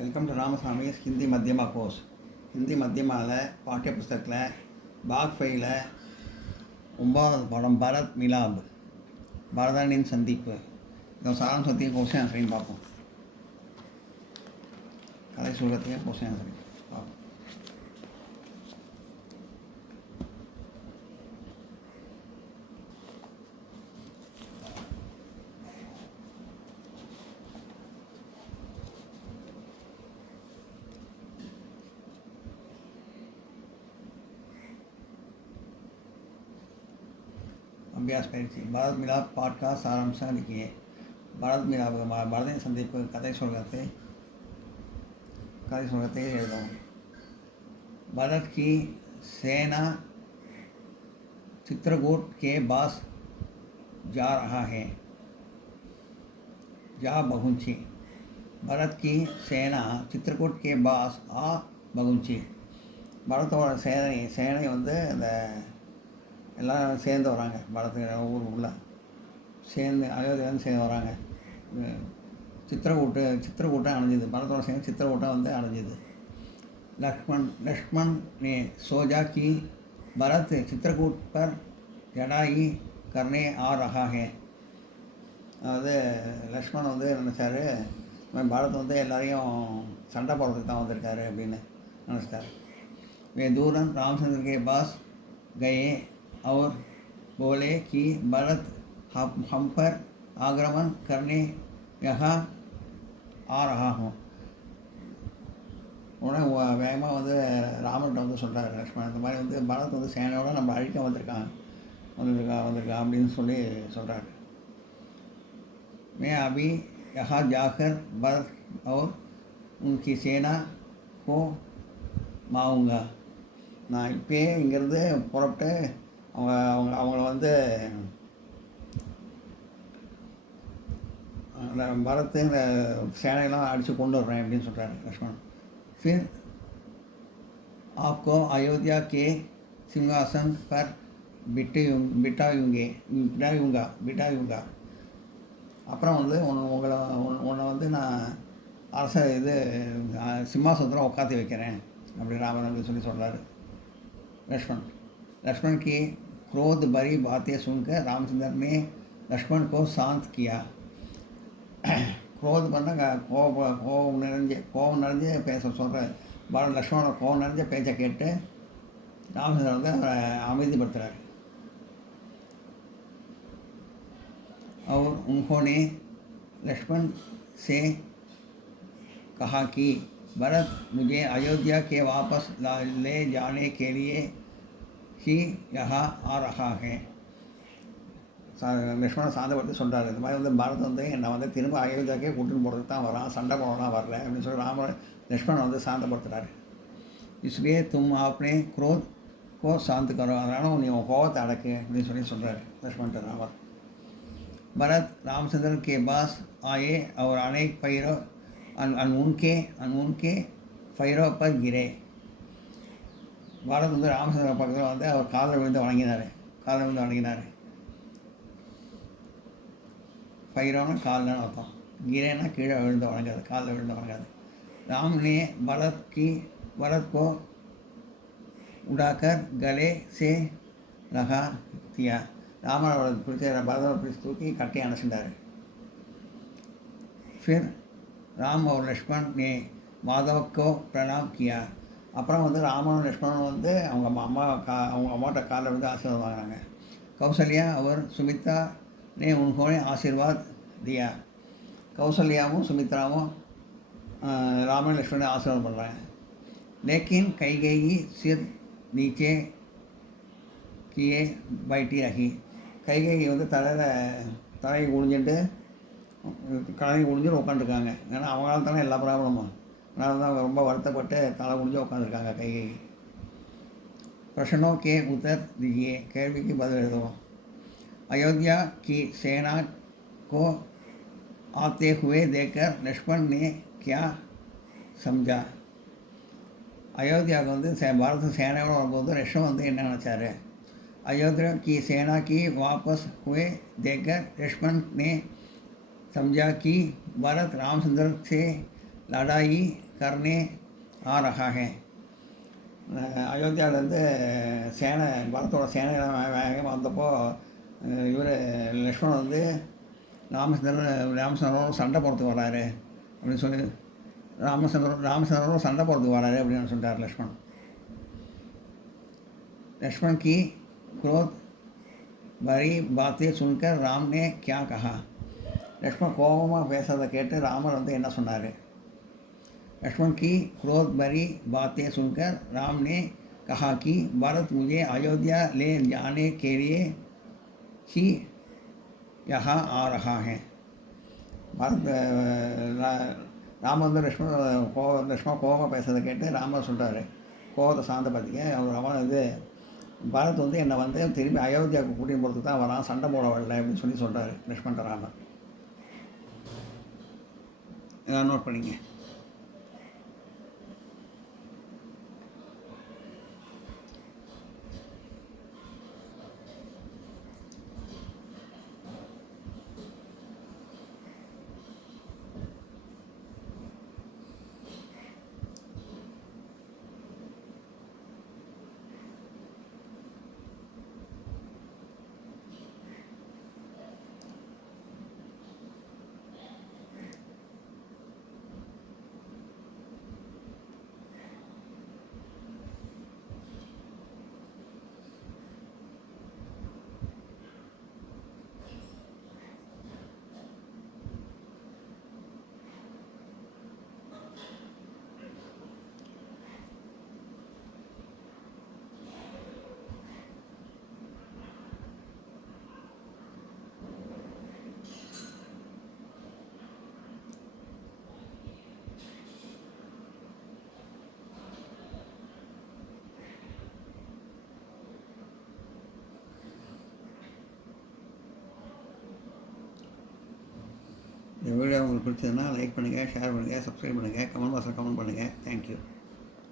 Welcome to Ramasamy's Hindi Madhyama course. Hindi மத்தியமாவில் பாட்டிய புஸ்தகத்தில் பாக் ஃபைவ்ல 9வது படம் பரத் மிலாப், பரதனின் சந்திப்பு. இந்த சாராம்சத்தையும் கொஸ்டின் ஆன்சரையும் பார்ப்போம். கதை சுருக்கத்தையும் கொஸ்டின் ஆன்சரையும் பார்ப்போம். अभ्यास பயிற்சி. பரத் மிலாப் பாட்கா சாராம்சம் लिखिए. பரத் மிலாப் பரதனின் சந்திப்பு கதை சுருக்கத்தை எழுதவும். भरत की सेना चित्रकूट के पास जा रहा है, जा पहुंची. भरत की सेना चित्रकूट के पास आ पहुंची. பரத்தோட சேனை வந்து அந்த எல்லாம் சேர்ந்து வராங்க. பரத்துக்கு ஊர் உள்ள சேர்ந்து அயோத்தியான்னு சேர்ந்து வராங்க. சித்திரக்கூட்டம் அணைஞ்சிது. பரத்தோட சேர்ந்து சித்திரக்கூட்டம் வந்து அணைஞ்சிது. लक्ष्मण ने सोचा कि भरत चित्रकूट पर चढ़ाई करने आ रहा है. அதாவது லக்ஷ்மண் வந்து நினச்சார், பரத் வந்து எல்லாரையும் சண்டை போடுறதுக்கு தான் வந்திருக்காரு அப்படின்னு நினச்சிட்டார். वे दूरन रामचंद्र के पास गए और बोले कि भरत हम पर आक्रमण करने यहाँ आ रहा हूँ. உடனே வேகமாக வந்து ராமன்கிட்ட வந்து சொல்கிறார் லக்ஷ்மணன், இந்த மாதிரி வந்து பரத் வந்து சேனையோடு நம்ம அழிக்க வந்திருக்கான் அப்படின்னு சொல்லி சொல்கிறார். मैं अभी यहाँ जाकर भरत और उनकी सेना को मारूंगा. நான் இப்போயே இங்கேருந்து புறப்பட்டு அவங்கள வந்து அந்த பரத்து இந்த சேனையெல்லாம் அடித்து கொண்டு வர்றேன் அப்படின்னு சொல்கிறார் லக்ஷ்மணன். फिर आपको अयोध्या के सिंहासन पर बिठाऊंगा. அப்புறம் வந்து உன்னை வந்து நான் சிம்மாசனத்தில் உட்காத்தி வைக்கிறேன் அப்படி ராமன் அப்படின்னு சொல்லி சொல்கிறாரு लक्ष्मण की क्रोध भरी बातें सुनकर रामचंद्र ने लक्ष्मण को शांत किया. क्रोध பண்ண கோபம் நிறைஞ்ச பேச சொல்கிற லக்ஷ்மணோட கோபம் நிறைஞ்ச பேச்சை கேட்டு ராமச்சந்திரன் வந்து அவரை அமைதிப்படுத்துகிறார். और उन्होंने लक्ष्मण से कहा कि भरत मुझे अयोध्या के वापस ले जाने के लिए ही यहाँ आ रहा है. லக்ஷ்மணன் சாந்தப்படுத்தி சொல்கிறார், இந்த மாதிரி வந்து பரத் வந்து என்னை வந்து திரும்ப அயோத்தியாக்கே கூட்டின்னு போகிறதுக்கு தான் வரான், சண்டை போடலாம் வரல அப்படின்னு சொல்லி லக்ஷ்மணன் வந்து சாந்தப்படுத்துகிறாரு. इसलिए तुम अपने क्रोध को शांत करो, அதனால் நீ உன் கோபத்தை அடக்கு அப்படின்னு சொல்கிறார் லக்ஷ்மணன் ராமர். भरत रामचंद्र के पास आए और अनेक पैरों उनके पैरों पर गिरे. பரத் வந்து ராமச்சந்திர பக்கத்தில் வந்து அவர் காலில் விழுந்து வணங்கினார். பைரோன்னா காலில் அர்த்தம், गिरेना கீழே விழுந்து வணங்காது, காலில் விழுந்து வணங்காது. राम ने भरत को उड़ाकर गले से लगा दिया. ராமனோட பரதோட பிடிச்சி தூக்கி கட்டி அணைச்சிட்டார். फिर राम और लक्ष्मण ने माधव को प्रणाम किया. அப்புறம் வந்து ராமனும் லக்ஷ்மணனும் வந்து அவங்க அம்மாட்ட காலில் வந்து ஆசீர்வாதம் வாங்குறாங்க. கௌசல்யா और सुमित्रा ने उन्होंने आशीर्वाद दिया. கௌசல்யாவும் சுமித்ராவும் ராமன் லக்ஷ்மணன் ஆசீர்வாதம் பண்ணுறாங்க. लेकिन कैकेयी सिर नीचे किए बैठी रही. கைகேயி வந்து தலையை குனிஞ்சிட்டு உட்காந்துருக்காங்க. ஏன்னா அவங்களால தானே எல்லா ப்ராப்ளமும், அதனால தான் ரொம்ப வருத்தப்பட்டு தலை குனிஞ்சு உட்காந்துருக்காங்க கைகேயி. प्रश्नों के उत्तर दीजिए, கேள்விக்கு பதில் எழுதுவோம். अयोध्या की सेना को आते हुए देखकर लक्ष्मण ने क्या समझा. அயோத்தியாவுக்கு வந்து பாரத சேனையோடு வரும்போது லக்ஷ்மணன் வந்து என்ன நினச்சார். अयोध्या की सेना की वापस हुए देखकर लक्ष्मण ने समझा कि भरत रामचंद्र से लड़ाई करने आ रहा है. அயோத்தியாவிலேருந்து சேனை பரத்தோட சேனையெல்லாம் வேகமாக வந்தப்போ இவர் லக்ஷ்மணன் வந்து ராமச்சந்திரனோட சண்டை போகிறதுக்கு வராரு அப்படின்னு சொல்லி ராமச்சந்திரனோட சண்டை போகிறதுக்கு வராரு அப்படின்னு சொல்லிட்டார் லக்ஷ்மண். लक्ष्मण की क्रोध भरी बातें सुनकर राम ने क्या कहा. लक्ष्मण கோபமாக பேசுறதை கேட்டு ராமர் வந்து என்ன சொன்னார். लक्ष्मण की क्रोध भरी बातें सुनकर राम ने कहा कि भरत मुझे अयोध्या ले जाने के लिए ही यहाँ आ रहा है. பரத் ராம வந்து லக்ஷ்மண் கோபமாக பேசுறதை கேட்டு ராமர் சொல்கிறாரு. கோபத்தை சாந்தப்படுத்திக்க அவன் இது பரத் வந்து என்னை வந்து திரும்பி அயோத்தியாவுக்கு கூட்டின்னு போகிறதுக்கு தான் வரான், சண்டை போட வரல அப்படின்னு சொல்லி சொல்கிறாரு லக்ஷ்மண ராமர். இதான் நோட் பண்ணிங்க. இந்த வீடியோ உங்களுக்கு பிடிச்சதுன்னா லைக் பண்ணுங்கள், ஷேர் பண்ணுங்கள், சப்ஸ்கிரைப் பண்ணுங்கள், கமெண்ட் பாக்ஸில் கமெண்ட் பண்ணுங்கள். தேங்க்யூ.